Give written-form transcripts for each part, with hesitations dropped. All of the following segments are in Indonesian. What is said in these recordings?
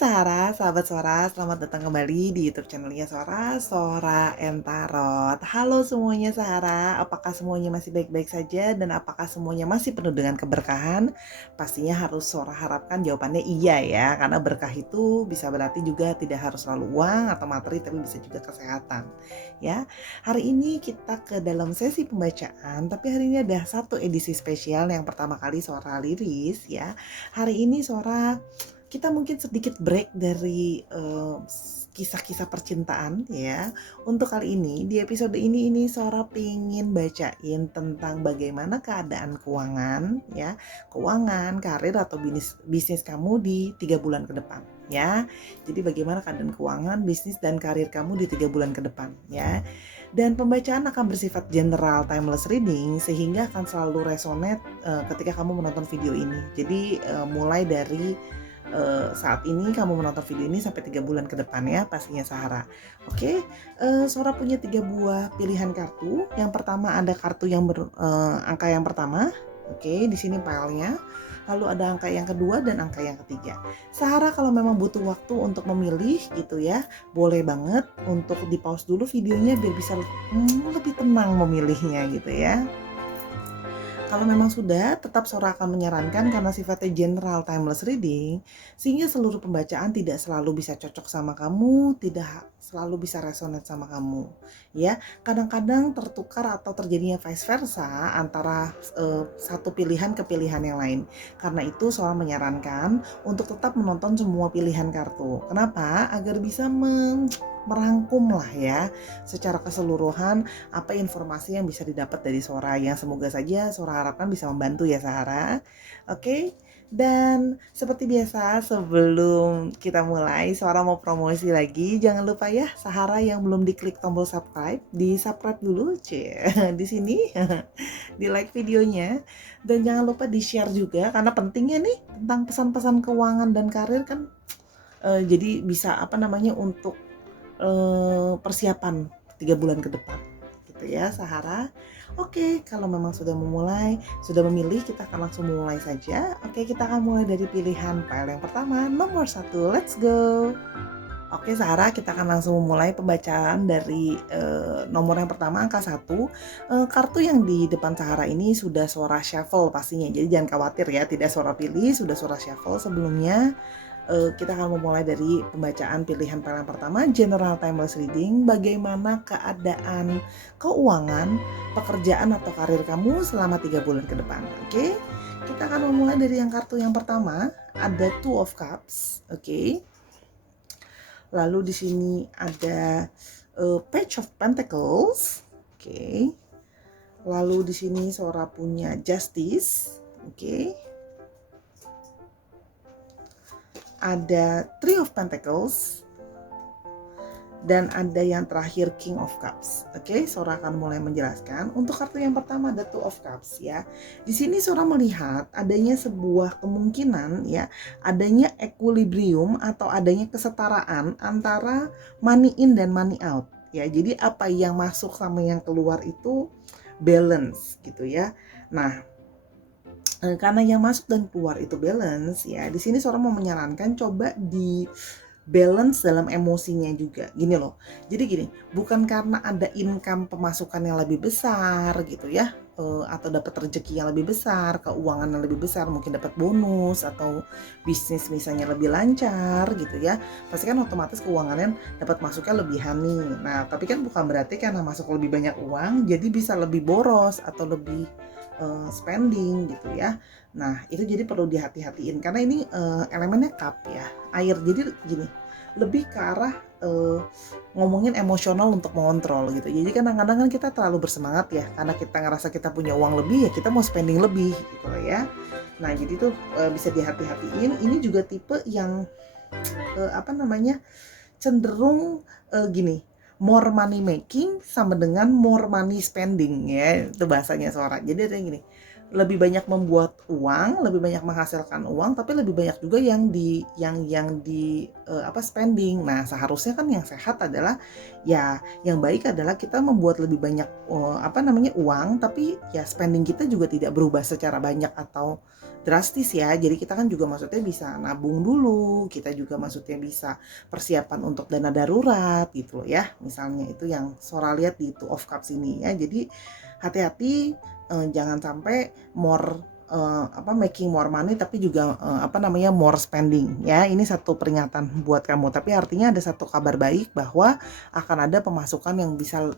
Sahara, sahabat Sora, selamat datang kembali di YouTube channelnya Sora and Tarot. Halo semuanya Sahara, apakah semuanya masih baik-baik saja dan apakah semuanya masih penuh dengan keberkahan? Pastinya harus Sora harapkan jawabannya iya ya, karena berkah itu bisa berarti juga tidak harus selalu uang atau materi, tapi bisa juga kesehatan. Ya, hari ini kita ke dalam sesi pembacaan, tapi hari ini ada satu edisi spesial yang pertama kali Sora liris ya. Hari ini kita mungkin sedikit break dari kisah-kisah percintaan ya. Untuk kali ini, di episode ini Sora pengen bacain tentang bagaimana keadaan keuangan ya, keuangan, karir atau bisnis kamu di 3 bulan ke depan ya. Jadi bagaimana keadaan keuangan, bisnis dan karir kamu di 3 bulan ke depan ya. Dan pembacaan akan bersifat general timeless reading sehingga akan selalu resonate ketika kamu menonton video ini. Jadi mulai dari saat ini kamu menonton video ini sampai 3 bulan ke depan ya pastinya Sahara. Oke, Sora punya 3 buah pilihan kartu. Yang pertama ada kartu yang angka yang pertama. Oke, di sini filenya. Lalu ada angka yang kedua dan angka yang ketiga. Sahara kalau memang butuh waktu untuk memilih gitu ya, boleh banget untuk di pause dulu videonya biar bisa lebih tenang memilihnya gitu ya. Kalau memang sudah, tetap Sora akan menyarankan karena sifatnya general timeless reading, sehingga seluruh pembacaan tidak selalu bisa cocok sama kamu, tidak selalu bisa resonate sama kamu. Ya, kadang-kadang tertukar atau terjadinya vice versa antara satu pilihan ke pilihan yang lain. Karena itu Sora menyarankan untuk tetap menonton semua pilihan kartu. Kenapa? Agar bisa merangkum lah ya secara keseluruhan apa informasi yang bisa didapat dari Sora, yang semoga saja Sora harapkan bisa membantu ya Sahara. Oke, dan seperti biasa sebelum kita mulai Sora mau promosi lagi, jangan lupa ya Sahara yang belum diklik tombol subscribe, di subscribe dulu di sini di like videonya, dan jangan lupa di share juga karena pentingnya nih tentang pesan-pesan keuangan dan karir kan, jadi bisa untuk persiapan 3 bulan ke depan gitu ya Sahara. Oke, kalau memang sudah memilih, kita akan langsung mulai saja. Oke, kita akan mulai dari pilihan file yang pertama, nomor 1. Let's go. Oke Sahara, kita akan langsung memulai pembacaan dari nomor yang pertama, angka 1. Kartu yang di depan Sahara ini sudah Sora shuffle pastinya, jadi jangan khawatir ya, tidak Sora pilih, sudah Sora shuffle sebelumnya. Kita akan memulai dari pembacaan pilihan file yang pertama, general timeless reading, bagaimana keadaan keuangan, pekerjaan atau karir kamu selama 3 bulan ke depan. Oke, kita akan memulai dari yang kartu yang pertama, ada Two of Cups. Oke, lalu di sini ada Page of Pentacles. Oke, lalu di sini Sora punya Justice. Oke, ada Three of Pentacles, dan ada yang terakhir King of Cups. Oke, Sora akan mulai menjelaskan. Untuk kartu yang pertama ada Two of Cups ya. Di sini Sora melihat adanya sebuah kemungkinan ya, adanya equilibrium atau adanya kesetaraan antara money in dan money out ya. Jadi apa yang masuk sama yang keluar itu balance gitu ya. Nah, karena yang masuk dan keluar itu balance ya, di sini Sora mau menyarankan coba di balance dalam emosinya juga. Gini loh, jadi gini, bukan karena ada income pemasukan yang lebih besar gitu ya, atau dapat rezeki yang lebih besar, keuangan yang lebih besar, mungkin dapat bonus atau bisnis misalnya lebih lancar gitu ya, pasti kan otomatis keuangannya dapat masuknya lebih nih. Nah, tapi kan bukan berarti karena masuk lebih banyak uang jadi bisa lebih boros atau lebih spending gitu ya. Nah, itu jadi perlu dihati-hatiin karena ini elemennya cup ya, air. Jadi gini, lebih ke arah ngomongin emosional untuk mengontrol gitu. Jadi kadang-kadang kan kita terlalu bersemangat ya, karena kita ngerasa kita punya uang lebih ya kita mau spending lebih gitu ya. Nah, jadi tuh bisa dihati-hatiin. Ini juga tipe yang cenderung gini, more money making sama dengan more money spending ya, itu bahasanya Sora. Jadi ada yang gini, lebih banyak membuat uang, lebih banyak menghasilkan uang, tapi lebih banyak juga yang di spending. Nah, seharusnya kan yang sehat adalah ya yang baik adalah kita membuat lebih banyak uang, tapi ya spending kita juga tidak berubah secara banyak atau drastis ya. Jadi kita kan juga maksudnya bisa nabung dulu, kita juga maksudnya bisa persiapan untuk dana darurat gitu loh ya. Misalnya itu yang Sora lihat di Two of Cups ini ya. Jadi hati-hati, jangan sampai making more money tapi juga more spending ya. Ini satu peringatan buat kamu, tapi artinya ada satu kabar baik bahwa akan ada pemasukan yang bisa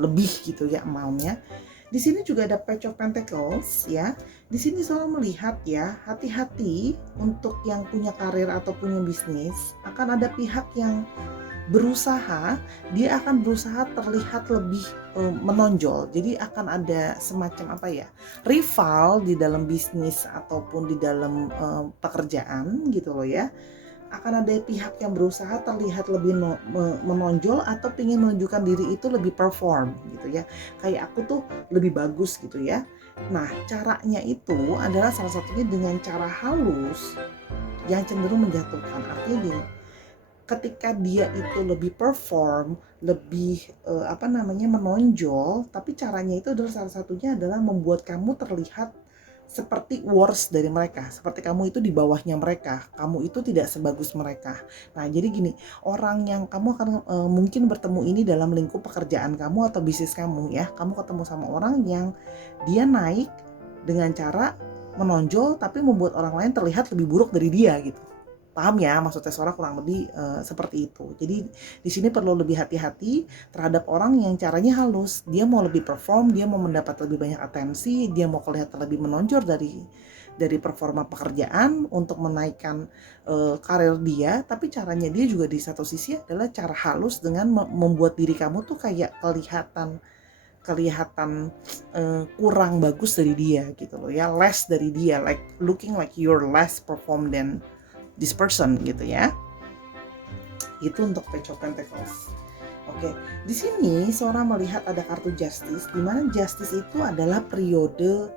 lebih gitu ya amountnya. Di sini juga ada Page of Pentacles ya. Di sini selalu melihat ya, hati-hati untuk yang punya karir atau punya bisnis, akan ada pihak yang berusaha, dia akan berusaha terlihat lebih menonjol. Jadi akan ada semacam rival di dalam bisnis ataupun di dalam pekerjaan gitu loh ya. Akan ada pihak yang berusaha terlihat lebih menonjol atau ingin menunjukkan diri itu lebih perform gitu ya. Kayak aku tuh lebih bagus gitu ya. Nah, caranya itu adalah salah satunya dengan cara halus yang cenderung menjatuhkan. Artinya gini, ketika dia itu lebih perform, lebih menonjol, tapi caranya itu adalah salah satunya adalah membuat kamu terlihat seperti worse dari mereka, seperti kamu itu di bawahnya mereka, kamu itu tidak sebagus mereka. Nah, jadi gini, orang yang kamu akan mungkin bertemu ini dalam lingkup pekerjaan kamu atau bisnis kamu ya. Kamu ketemu sama orang yang dia naik dengan cara menonjol tapi membuat orang lain terlihat lebih buruk dari dia gitu. Paham ya maksudnya Sora kurang lebih seperti itu. Jadi di sini perlu lebih hati-hati terhadap orang yang caranya halus. Dia mau lebih perform, dia mau mendapat lebih banyak atensi, dia mau kelihatan lebih menonjol dari performa pekerjaan untuk menaikkan karir dia, tapi caranya dia juga di satu sisi adalah cara halus dengan membuat diri kamu tuh kayak kelihatan kurang bagus dari dia gitu loh ya, less dari dia, like looking like you're less perform than this person gitu ya. Itu untuk Page of Pentacles. Oke, di sini Sora melihat ada kartu Justice, di mana Justice itu adalah periode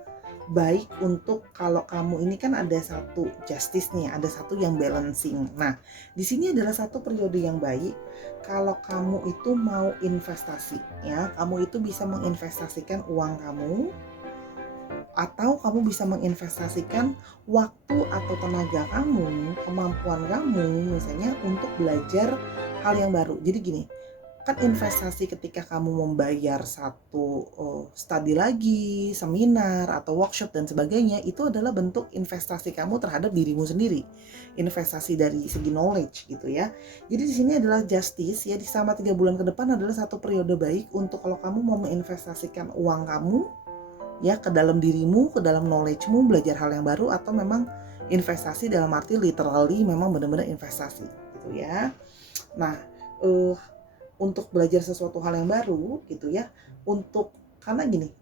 baik untuk kalau kamu ini kan ada satu Justice nih, ada satu yang balancing. Nah, di sini adalah satu periode yang baik kalau kamu itu mau investasi ya, kamu itu bisa menginvestasikan uang kamu atau kamu bisa menginvestasikan waktu atau tenaga kamu, kemampuan kamu misalnya untuk belajar hal yang baru. Jadi gini, kan investasi ketika kamu membayar satu study lagi, seminar atau workshop dan sebagainya, itu adalah bentuk investasi kamu terhadap dirimu sendiri. Investasi dari segi knowledge gitu ya. Jadi di sini adalah justice ya, selama 3 bulan ke depan adalah satu periode baik untuk kalau kamu mau menginvestasikan uang kamu ya ke dalam dirimu, ke dalam knowledge-mu, belajar hal yang baru, atau memang investasi dalam arti literally memang benar-benar investasi gitu ya. Nah, untuk belajar sesuatu hal yang baru gitu ya, karena gini,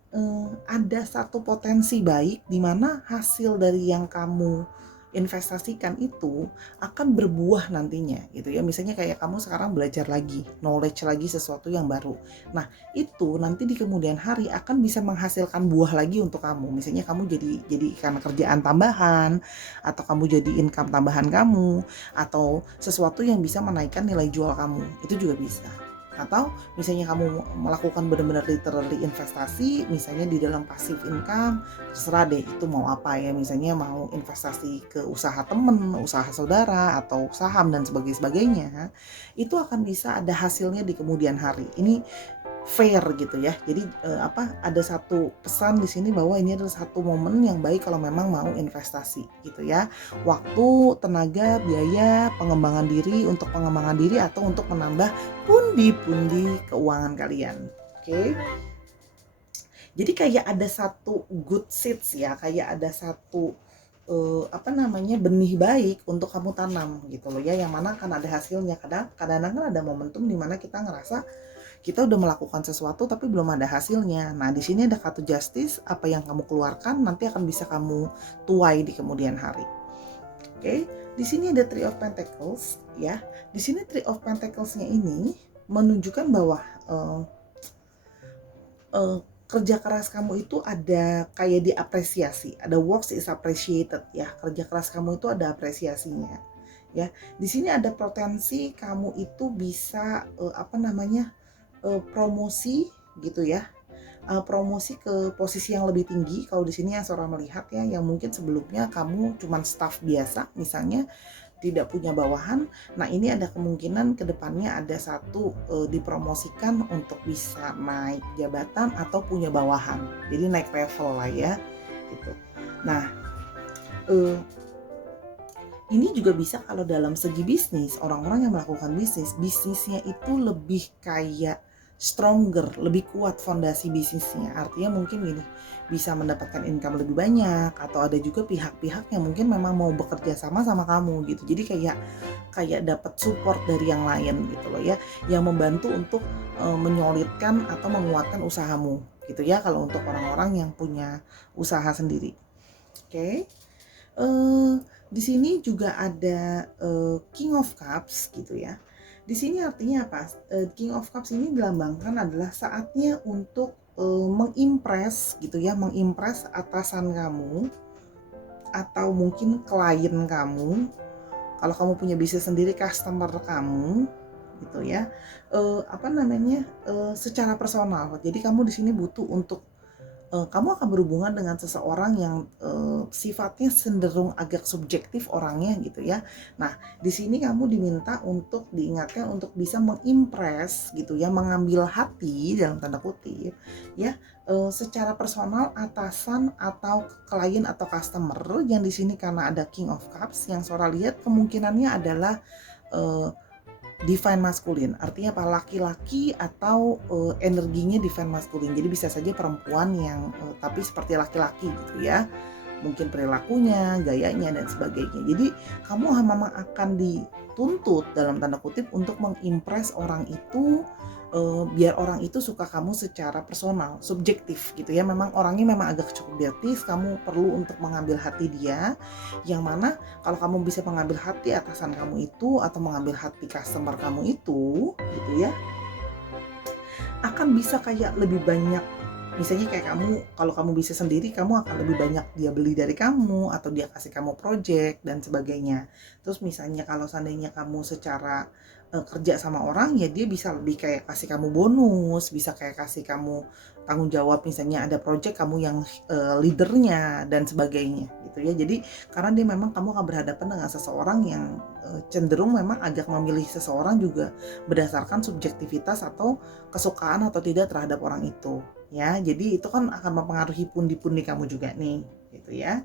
ada satu potensi baik di mana hasil dari yang kamu investasikan itu akan berbuah nantinya gitu ya. Misalnya kayak kamu sekarang belajar lagi, knowledge lagi sesuatu yang baru. Nah, itu nanti di kemudian hari akan bisa menghasilkan buah lagi untuk kamu. Misalnya kamu jadi karena kerjaan tambahan, atau kamu jadi income tambahan kamu, atau sesuatu yang bisa menaikkan nilai jual kamu. Itu juga bisa. Atau misalnya kamu melakukan benar-benar literally investasi, misalnya di dalam passive income, terserah deh itu mau apa ya, misalnya mau investasi ke usaha temen, usaha saudara, atau saham dan sebagainya, itu akan bisa ada hasilnya di kemudian hari. Ini fair gitu ya. Jadi ada satu pesan di sini bahwa ini adalah satu momen yang baik kalau memang mau investasi gitu ya. Waktu, tenaga, biaya, pengembangan diri untuk pengembangan diri atau untuk menambah pundi-pundi keuangan kalian. Oke. Jadi kayak ada satu good seeds ya, kayak ada satu benih baik untuk kamu tanam gitu loh ya, yang mana akan ada hasilnya. Kadang-kadang kan ada momentum di mana kita ngerasa kita udah melakukan sesuatu tapi belum ada hasilnya. Nah, di sini ada kartu Justice, apa yang kamu keluarkan nanti akan bisa kamu tuai di kemudian hari. Oke, di sini ada Three of Pentacles ya. Di sini Three of Pentacles-nya ini menunjukkan bahwa kerja keras kamu itu ada kayak diapresiasi, ada works is appreciated ya. Kerja keras kamu itu ada apresiasinya. Ya, di sini ada potensi kamu itu bisa promosi gitu ya. Promosi ke posisi yang lebih tinggi. Kalau di sini yang Sora melihat ya, yang mungkin sebelumnya kamu cuman staff biasa misalnya, tidak punya bawahan. Nah, ini ada kemungkinan kedepannya ada satu dipromosikan untuk bisa naik jabatan atau punya bawahan. Jadi naik level lah ya, gitu. Nah, ini juga bisa kalau dalam segi bisnis, orang-orang yang melakukan bisnisnya itu lebih kayak stronger, lebih kuat fondasi bisnisnya. Artinya mungkin gini, bisa mendapatkan income lebih banyak, atau ada juga pihak-pihak yang mungkin memang mau bekerja sama sama kamu gitu. Jadi kayak dapat support dari yang lain gitu loh ya, yang membantu untuk menyolidkan atau menguatkan usahamu gitu ya, kalau untuk orang-orang yang punya usaha sendiri. Oke. Di sini juga ada King of Cups gitu ya. Di sini artinya apa? King of Cups ini dilambangkan adalah saatnya untuk mengimpress gitu ya, mengimpress atasan kamu atau mungkin klien kamu. Kalau kamu punya bisnis sendiri, customer kamu gitu ya. Secara personal. Jadi kamu di sini butuh untuk kamu akan berhubungan dengan seseorang yang sifatnya cenderung agak subjektif orangnya gitu ya. Nah, di sini kamu diminta untuk diingatkan untuk bisa mengimpress gitu ya, mengambil hati dalam tanda kutip ya, secara personal atasan atau klien atau customer, yang di sini karena ada King of Cups yang Sora lihat kemungkinannya adalah divine maskulin, artinya apa, laki-laki atau energinya divine maskulin. Jadi bisa saja perempuan yang tapi seperti laki-laki gitu ya, mungkin perilakunya, gayanya dan sebagainya. Jadi kamu memang akan dituntut dalam tanda kutip untuk mengimpress orang itu, biar orang itu suka kamu secara personal, subjektif gitu ya. Memang orangnya memang agak subjektif, kamu perlu untuk mengambil hati dia, yang mana kalau kamu bisa mengambil hati atasan kamu itu atau mengambil hati customer kamu itu gitu ya, akan bisa kayak lebih banyak. Misalnya kayak kamu, kalau kamu bisa sendiri, kamu akan lebih banyak dia beli dari kamu atau dia kasih kamu project dan sebagainya. Terus misalnya kalau seandainya kamu secara kerja sama orang, ya dia bisa lebih kayak kasih kamu bonus, bisa kayak kasih kamu tanggung jawab, misalnya ada project kamu yang leadernya dan sebagainya gitu ya. Jadi karena dia memang kamu akan berhadapan dengan seseorang yang cenderung memang agak memilih seseorang juga berdasarkan subjektivitas atau kesukaan atau tidak terhadap orang itu ya. Jadi itu kan akan mempengaruhi pundi-pundi kamu juga nih gitu ya.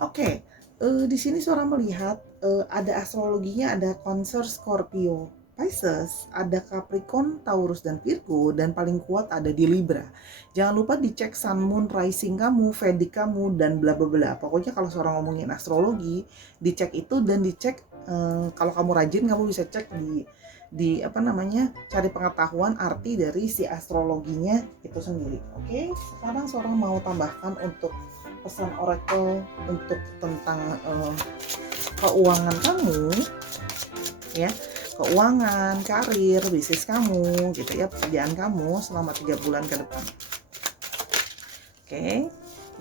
Oke, di sini Sora melihat ada astrologinya, ada Cancer, Scorpio, Pisces, ada Capricorn, Taurus dan Virgo, dan paling kuat ada di Libra. Jangan lupa dicek Sun, Moon, Rising kamu, Vedic kamu, dan bla bla bla. Pokoknya kalau seorang ngomongin astrologi, dicek itu dan dicek kalau kamu rajin, kamu bisa cek cari pengetahuan arti dari si astrologinya itu sendiri. Oke, sekarang seorang mau tambahkan untuk pesan oracle untuk tentang keuangan kamu ya, keuangan, karir, bisnis kamu gitu ya, pekerjaan kamu selama 3 bulan ke depan. Oke.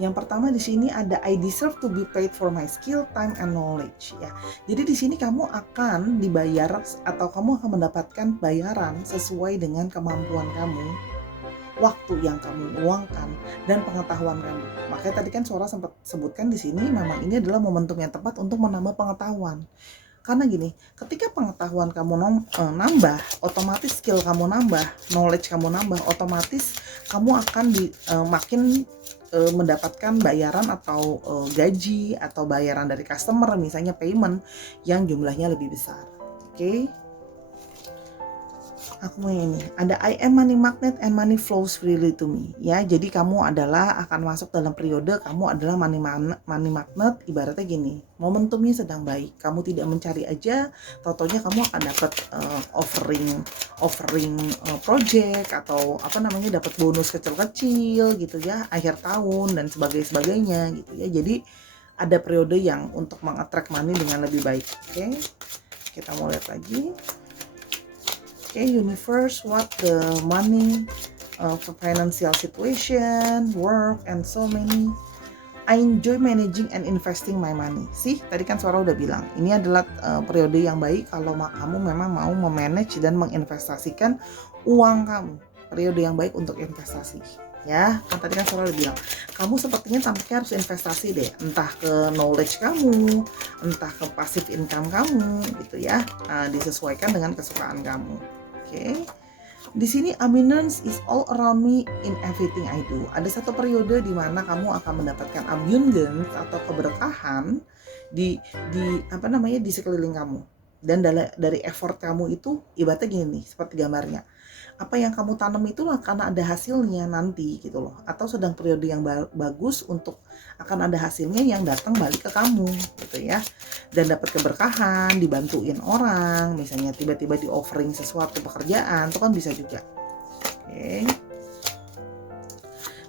Yang pertama di sini ada I deserve to be paid for my skill, time and knowledge ya. Jadi di sini kamu akan dibayar atau kamu akan mendapatkan bayaran sesuai dengan kemampuan kamu, waktu yang kamu luangkan dan pengetahuan kamu. Makanya tadi kan Sora sempat sebutkan di sini memang ini adalah momentum yang tepat untuk menambah pengetahuan. Karena gini, ketika pengetahuan kamu nambah, otomatis skill kamu nambah, knowledge kamu nambah, otomatis kamu akan makin mendapatkan bayaran atau gaji atau bayaran dari customer, misalnya payment yang jumlahnya lebih besar. Oke. Aku mau ini, ada I am money magnet and money flows freely to me ya. Jadi kamu adalah akan masuk dalam periode kamu adalah money magnet. Ibaratnya gini, momentumnya sedang baik, kamu tidak mencari aja, tau-taunya kamu akan dapat offering project atau dapat bonus kecil-kecil gitu ya, akhir tahun dan sebagainya gitu ya. Jadi ada periode yang untuk mengattract money dengan lebih baik. Oke, kita mau lihat lagi. Okay, universe, what the money financial situation, work, and so many. I enjoy managing and investing my money. Sih, tadi kan Suara udah bilang, ini adalah periode yang baik kalau kamu memang mau memanage dan menginvestasikan uang kamu. Periode yang baik untuk investasi. Ya, kan tadi kan Suara udah bilang, kamu sepertinya tampaknya harus investasi deh, entah ke knowledge kamu, entah ke passive income kamu, gitu ya. Disesuaikan dengan kesukaan kamu. Oke. Di sini abundance is all around me in everything I do. Ada satu periode di mana kamu akan mendapatkan abundance atau keberkahan di di sekeliling kamu. Dan dari effort kamu itu ibaratnya gini nih, seperti gambarnya. Apa yang kamu tanam itu akan ada hasilnya nanti gitu loh. Atau sedang periode yang bagus untuk akan ada hasilnya yang datang balik ke kamu gitu ya. Dan dapat keberkahan, dibantuin orang, misalnya tiba-tiba di offering sesuatu pekerjaan, itu kan bisa juga. Oke.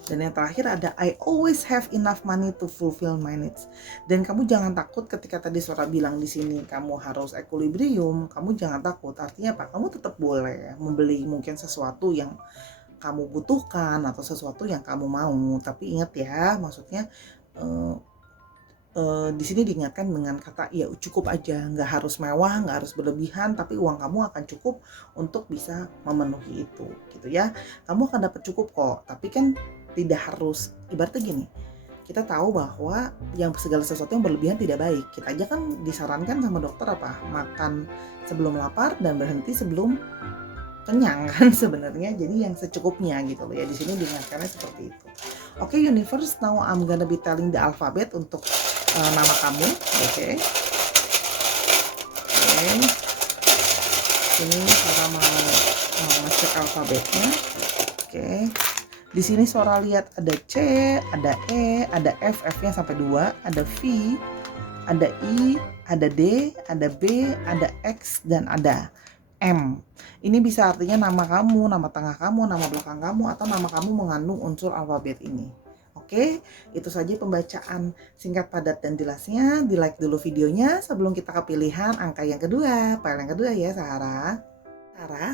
Dan yang terakhir ada I always have enough money to fulfill my needs. Dan kamu jangan takut ketika tadi Suara bilang di sini kamu harus equilibrium, kamu jangan takut. Artinya apa? Kamu tetap boleh membeli mungkin sesuatu yang kamu butuhkan atau sesuatu yang kamu mau. Tapi ingat ya, maksudnya di sini diingatkan dengan kata ya cukup aja, nggak harus mewah, nggak harus berlebihan, tapi uang kamu akan cukup untuk bisa memenuhi itu, gitu ya. Kamu akan dapat cukup kok, tapi kan tidak harus, ibaratnya gini, kita tahu bahwa yang segala sesuatu yang berlebihan tidak baik. Kita aja kan disarankan sama dokter apa? Makan sebelum lapar dan berhenti sebelum kenyang kan sebenarnya. Jadi yang secukupnya gitu loh ya. Di sini diingatkannya seperti itu. Oke, universe, now I'm gonna be telling the alphabet untuk nama kamu. Oke. Ini Suara mau ngecek alfabetnya. Oke. Di sini Suara lihat ada C, ada E, ada F, F-nya sampai 2, ada V, ada I, ada D, ada B, ada X, dan ada M. Ini bisa artinya nama kamu, nama tengah kamu, nama belakang kamu, atau nama kamu mengandung unsur alfabet ini. Oke, itu saja pembacaan singkat, padat, dan jelasnya. Di like dulu videonya sebelum kita ke pilihan angka yang kedua, file yang kedua ya Sarah.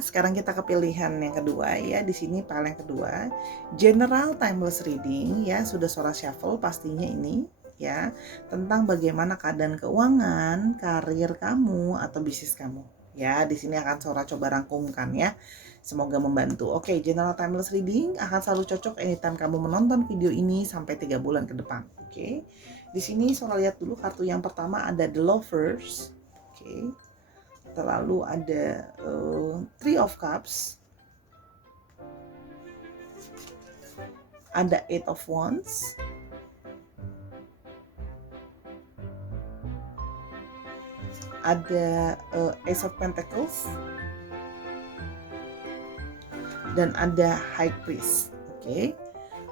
Sekarang kita ke pilihan yang kedua ya. Di sini file yang kedua, General Timeless Reading ya, sudah Suara shuffle pastinya ini ya, tentang bagaimana keadaan keuangan, karir kamu atau bisnis kamu. Ya, di sini akan Suara coba rangkumkan ya. Semoga membantu. Oke, General Timeless Reading akan selalu cocok anytime kamu menonton video ini sampai 3 bulan ke depan. Oke. Di sini Suara lihat dulu kartu yang pertama ada The Lovers. Oke. Lalu ada Three of Cups. Ada Eight of Wands. Ada Ace of Pentacles. Dan ada High Priest.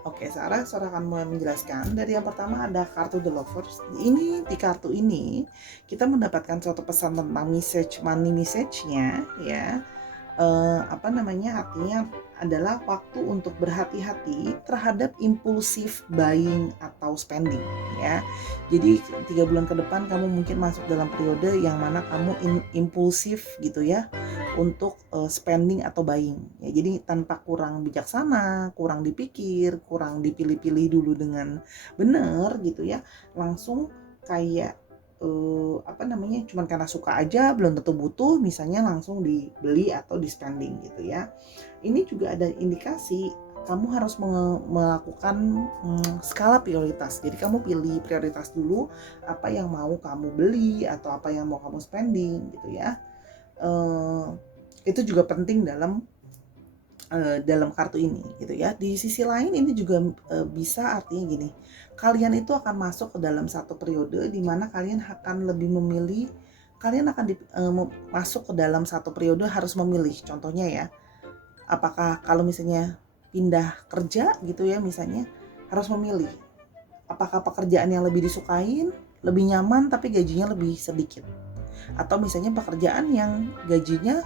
Oke, Suara akan mulai menjelaskan. Dari yang pertama ada kartu The Lovers. Di kartu ini kita mendapatkan suatu pesan tentang money message-nya ya. Artinya adalah waktu untuk berhati-hati terhadap impulsif buying atau spending ya. Jadi 3 bulan ke depan kamu mungkin masuk dalam periode yang mana kamu impulsif gitu ya untuk spending atau buying ya. Jadi tanpa kurang bijaksana, kurang dipikir, kurang dipilih-pilih dulu dengan benar gitu ya, langsung kayak cuman karena suka aja, belum tentu butuh, misalnya langsung dibeli atau di spending gitu ya. Ini juga ada indikasi kamu harus melakukan skala prioritas. Jadi kamu pilih prioritas dulu apa yang mau kamu beli atau apa yang mau kamu spending gitu ya. Itu juga penting dalam kartu ini gitu ya. Di sisi lain ini juga bisa artinya gini, kalian itu akan masuk ke dalam satu periode di mana kalian akan lebih memilih, kalian akan masuk ke dalam satu periode harus memilih. Contohnya ya, apakah kalau misalnya pindah kerja gitu ya, misalnya harus memilih apakah pekerjaan yang lebih disukain, lebih nyaman tapi gajinya lebih sedikit, atau misalnya pekerjaan yang gajinya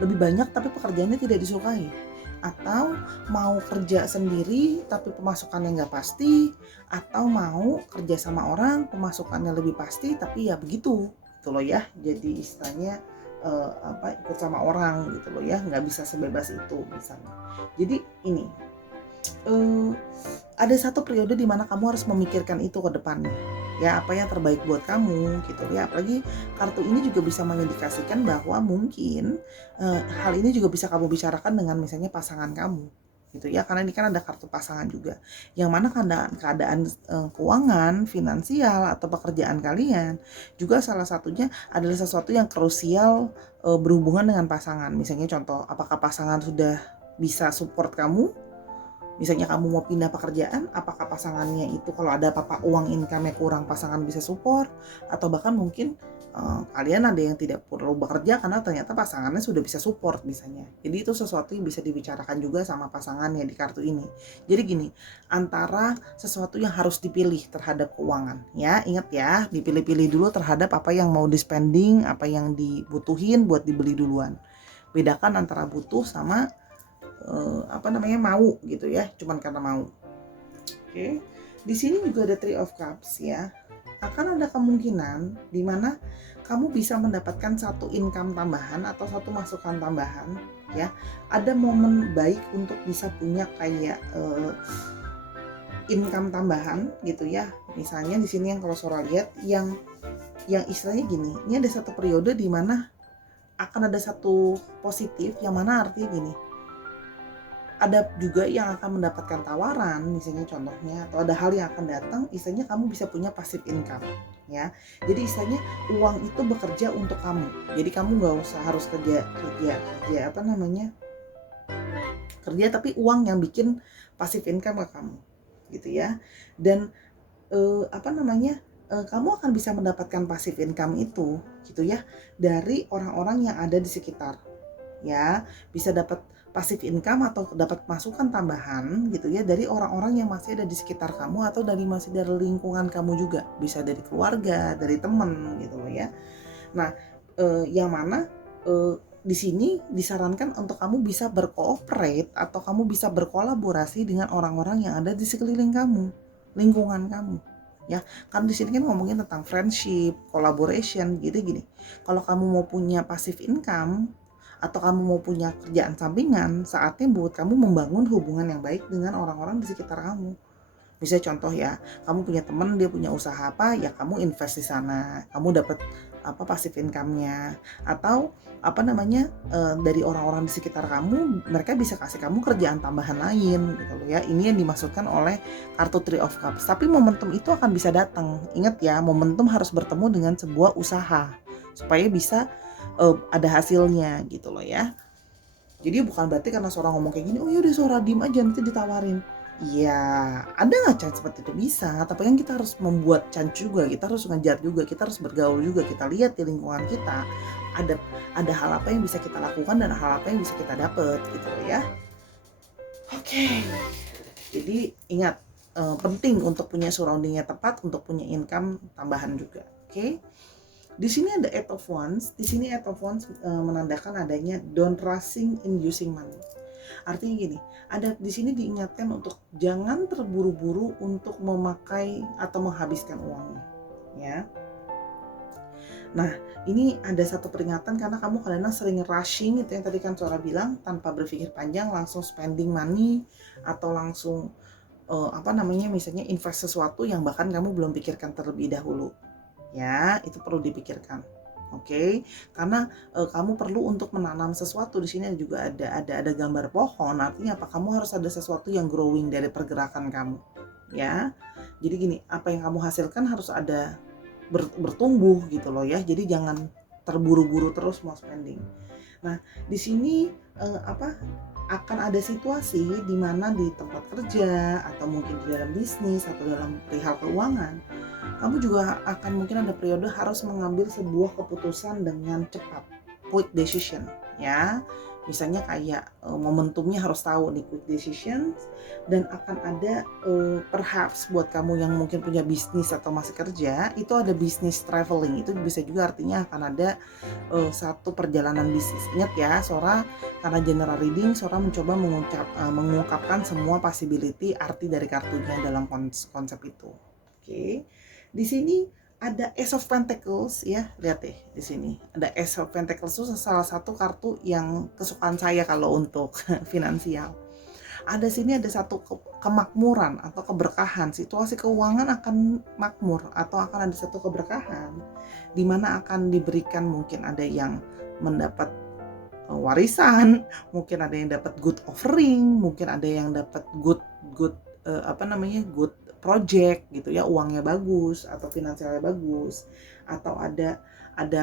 lebih banyak tapi pekerjaannya tidak disukai, atau mau kerja sendiri tapi pemasukannya nggak pasti, atau mau kerja sama orang pemasukannya lebih pasti tapi ya begitu gitu loh ya. Jadi istilahnya ikut sama orang gitu loh ya, nggak bisa sebebas itu misalnya. Jadi ini ada satu periode di mana kamu harus memikirkan itu ke depannya. Ya, apa yang terbaik buat kamu gitu ya. Apalagi kartu ini juga bisa mengindikasikan bahwa mungkin hal ini juga bisa kamu bicarakan dengan misalnya pasangan kamu gitu ya, karena ini kan ada kartu pasangan juga, yang mana keadaan keuangan, finansial atau pekerjaan kalian juga salah satunya adalah sesuatu yang krusial berhubungan dengan pasangan. Misalnya contoh, apakah pasangan sudah bisa support kamu. Misalnya kamu mau pindah pekerjaan, apakah pasangannya itu kalau ada apa-apa uang income-nya kurang, pasangan bisa support, atau bahkan mungkin kalian ada yang tidak perlu bekerja karena ternyata pasangannya sudah bisa support misalnya. Jadi itu sesuatu yang bisa dibicarakan juga sama pasangannya di kartu ini. Jadi gini, antara sesuatu yang harus dipilih terhadap keuangan, ya ingat ya, dipilih-pilih dulu terhadap apa yang mau di-spending, apa yang dibutuhin buat dibeli duluan. Bedakan antara butuh sama mau gitu ya, cuman karena mau. Oke. Di sini juga ada Three of Cups ya. Akan ada kemungkinan di mana kamu bisa mendapatkan satu income tambahan atau satu masukan tambahan ya. Ada momen baik untuk bisa punya kayak income tambahan gitu ya. Misalnya di sini yang kalau Sora lihat yang istilahnya gini, ini ada satu periode di mana akan ada satu positif yang mana artinya gini, ada juga yang akan mendapatkan tawaran misalnya contohnya, atau ada hal yang akan datang, istilahnya kamu bisa punya passive income ya. Jadi istilahnya uang itu bekerja untuk kamu, jadi kamu nggak usah harus kerja kerja tapi uang yang bikin passive income ke kamu gitu ya. Dan kamu akan bisa mendapatkan passive income itu gitu ya dari orang-orang yang ada di sekitar ya. Bisa dapat passive income atau dapat masukan tambahan gitu ya dari orang-orang yang masih ada di sekitar kamu, atau masih dari lingkungan kamu juga, bisa dari keluarga, dari teman gitu loh ya. Nah, yang mana di sini disarankan untuk kamu bisa berkooperate atau kamu bisa berkolaborasi dengan orang-orang yang ada di sekeliling kamu, lingkungan kamu. Ya, kan di sini kan ngomongin tentang friendship, collaboration gitu gini. Kalau kamu mau punya passive income atau kamu mau punya kerjaan sampingan, saatnya buat kamu membangun hubungan yang baik dengan orang-orang di sekitar kamu. Bisa contoh ya, kamu punya teman dia punya usaha apa, ya kamu invest di sana, kamu dapat passive income-nya, atau dari orang-orang di sekitar kamu, mereka bisa kasih kamu kerjaan tambahan lain gitu loh ya. Ini yang dimaksudkan oleh kartu Three of Cups. Tapi momentum itu akan bisa datang. Ingat ya, momentum harus bertemu dengan sebuah usaha supaya bisa ada hasilnya gitu loh ya. Jadi bukan berarti karena seorang ngomong kayak gini, oh yaudah Sora diem aja nanti ditawarin. Iya, ada nggak chance seperti itu? Bisa, tapi kan kita harus membuat chance juga, kita harus ngejar juga, kita harus bergaul juga, kita lihat di lingkungan kita ada hal apa yang bisa kita lakukan dan hal apa yang bisa kita dapat gitu loh ya. Oke. Jadi ingat, penting untuk punya surroundingnya tepat, untuk punya income tambahan juga. Oke. Di sini ada Eight of Wands. Di sini Eight of Wands menandakan adanya don't rushing in using money. Artinya gini, ada di sini diingatkan untuk jangan terburu-buru untuk memakai atau menghabiskan uangnya, ya. Nah, ini ada satu peringatan karena kamu kadang-kadang sering rushing itu yang tadi kan Sora bilang, tanpa berpikir panjang langsung spending money atau langsung misalnya invest sesuatu yang bahkan kamu belum pikirkan terlebih dahulu. Ya, itu perlu dipikirkan. Oke, karena kamu perlu untuk menanam sesuatu. Di sini juga ada gambar pohon, artinya apa? Kamu harus ada sesuatu yang growing dari pergerakan kamu, ya. Jadi gini, apa yang kamu hasilkan harus ada bertumbuh gitu loh ya. Jadi jangan terburu-buru terus mau spending. Nah, di sini akan ada situasi di mana di tempat kerja atau mungkin di dalam bisnis atau dalam perihal keuangan, kamu juga akan mungkin ada periode harus mengambil sebuah keputusan dengan cepat, quick decision ya. Misalnya kayak momentumnya harus tahu nih, quick decision. Dan akan ada perhaps buat kamu yang mungkin punya bisnis atau masih kerja, itu ada business traveling. Itu bisa juga artinya akan ada satu perjalanan bisnis. Ingat ya, Sora karena general reading, Sora mencoba mengungkapkan semua possibility arti dari kartunya dalam konsep itu. Oke. Di sini ada Ace of Pentacles ya, lihat deh di sini. Ada Ace of Pentacles itu salah satu kartu yang kesukaan saya kalau untuk finansial. Ada sini ada satu kemakmuran atau keberkahan, situasi keuangan akan makmur atau akan ada satu keberkahan di mana akan diberikan, mungkin ada yang mendapat warisan, mungkin ada yang dapat good offering, mungkin ada yang dapat good good project gitu ya, uangnya bagus atau finansialnya bagus, atau ada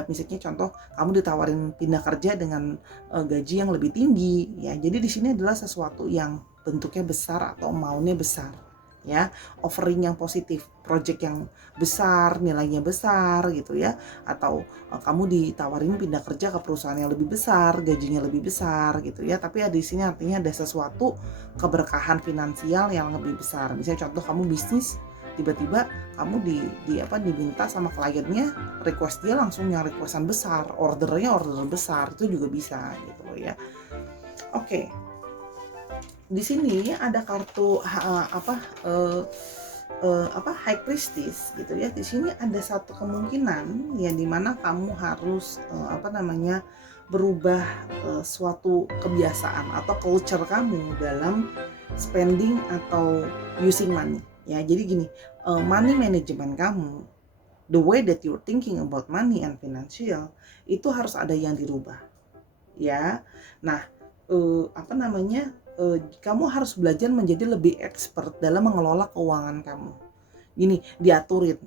misalnya contoh kamu ditawarin pindah kerja dengan gaji yang lebih tinggi ya. Jadi di sini adalah sesuatu yang bentuknya besar atau maunya besar ya, offering yang positif, project yang besar, nilainya besar gitu ya, atau kamu ditawarin pindah kerja ke perusahaan yang lebih besar, gajinya lebih besar gitu ya. Tapi ya di sini artinya ada sesuatu keberkahan finansial yang lebih besar. Misalnya contoh kamu bisnis, tiba-tiba kamu diminta sama kliennya, request dia langsung yang requestan besar, order besar, itu juga bisa gitu loh ya. Oke. Di sini ada kartu High Priestess gitu ya. Di sini ada satu kemungkinan ya dimana kamu harus berubah suatu kebiasaan atau culture kamu dalam spending atau using money ya. Jadi gini, money management kamu, the way that you're thinking about money and financial, itu harus ada yang dirubah ya. Nah, kamu harus belajar menjadi lebih expert dalam mengelola keuangan kamu. Gini, diaturin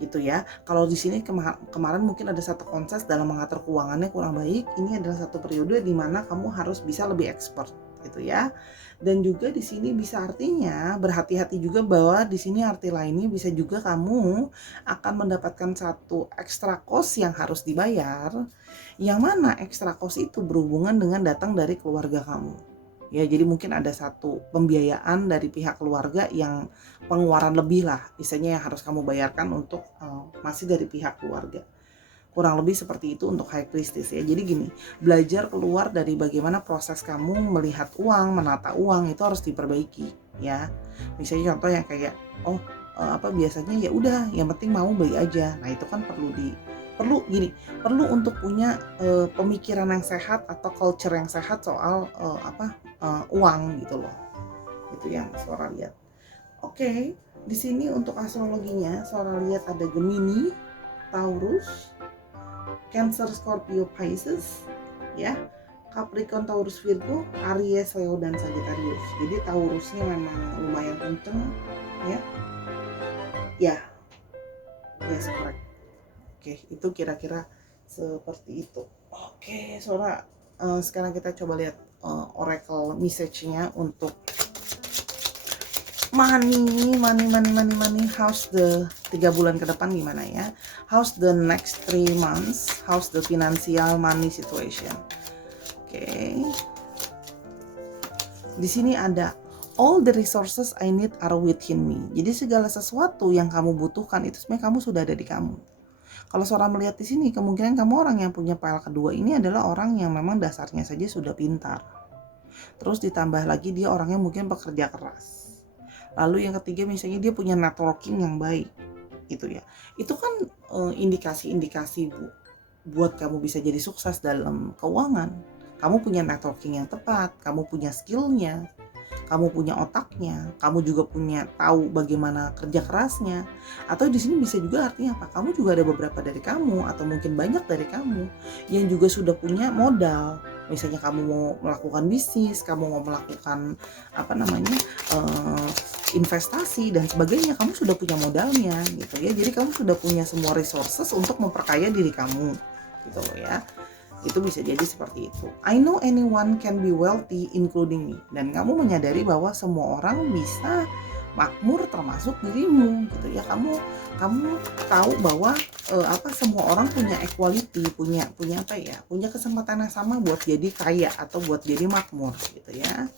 gitu ya. Kalau di sini kemarin mungkin ada satu konsep dalam mengatur keuangannya kurang baik, ini adalah satu periode di mana kamu harus bisa lebih expert gitu ya. Dan juga di sini bisa artinya berhati-hati juga, bahwa di sini arti lainnya bisa juga kamu akan mendapatkan satu extra cost yang harus dibayar, yang mana extra cost itu berhubungan dengan datang dari keluarga kamu. Ya, jadi mungkin ada satu pembiayaan dari pihak keluarga yang pengeluaran lebih lah, misalnya yang harus kamu bayarkan untuk masih dari pihak keluarga. Kurang lebih seperti itu untuk High Priestess ya. Jadi gini, belajar keluar dari bagaimana proses kamu melihat uang, menata uang itu harus diperbaiki ya. Misalnya contoh yang kayak biasanya ya udah yang penting mau beli aja. Nah, itu kan perlu untuk punya pemikiran yang sehat atau culture yang sehat soal uang gitu loh. Itu yang Sora lihat. Oke, di sini untuk astrologinya Sora lihat ada Gemini, Taurus, Cancer, Scorpio, Pisces ya, Capricorn, Taurus, Virgo, Aries, Leo, dan Sagittarius. Jadi Taurusnya memang lumayan kenceng ya. Yes, correct. Oke, itu kira-kira seperti itu. Oke, Sora, sekarang kita coba lihat oracle message-nya untuk money. How's the 3 bulan ke depan gimana ya? How's the next 3 months? How's the financial money situation? Oke. Di sini ada all the resources I need are within me. Jadi segala sesuatu yang kamu butuhkan itu sebenarnya kamu sudah ada di kamu. Kalau Sora melihat di sini, kemungkinan kamu orang yang punya pile kedua ini adalah orang yang memang dasarnya saja sudah pintar. Terus ditambah lagi dia orangnya mungkin pekerja keras. Lalu yang ketiga misalnya dia punya networking yang baik gitu ya. Itu kan indikasi-indikasi buat kamu bisa jadi sukses dalam keuangan. Kamu punya networking yang tepat, kamu punya skillnya, kamu punya otaknya, kamu juga punya tahu bagaimana kerja kerasnya. Atau di sini bisa juga artinya apa? Kamu juga ada beberapa dari kamu atau mungkin banyak dari kamu yang juga sudah punya modal. Misalnya kamu mau melakukan bisnis, kamu mau melakukan investasi dan sebagainya, kamu sudah punya modalnya gitu ya. Jadi kamu sudah punya semua resources untuk memperkaya diri kamu gitu loh ya. Itu bisa jadi seperti itu. I know anyone can be wealthy including me. Dan kamu menyadari bahwa semua orang bisa makmur termasuk dirimu gitu ya. Kamu tahu bahwa semua orang punya equality, punya kesempatan yang sama buat jadi kaya atau buat jadi makmur gitu ya.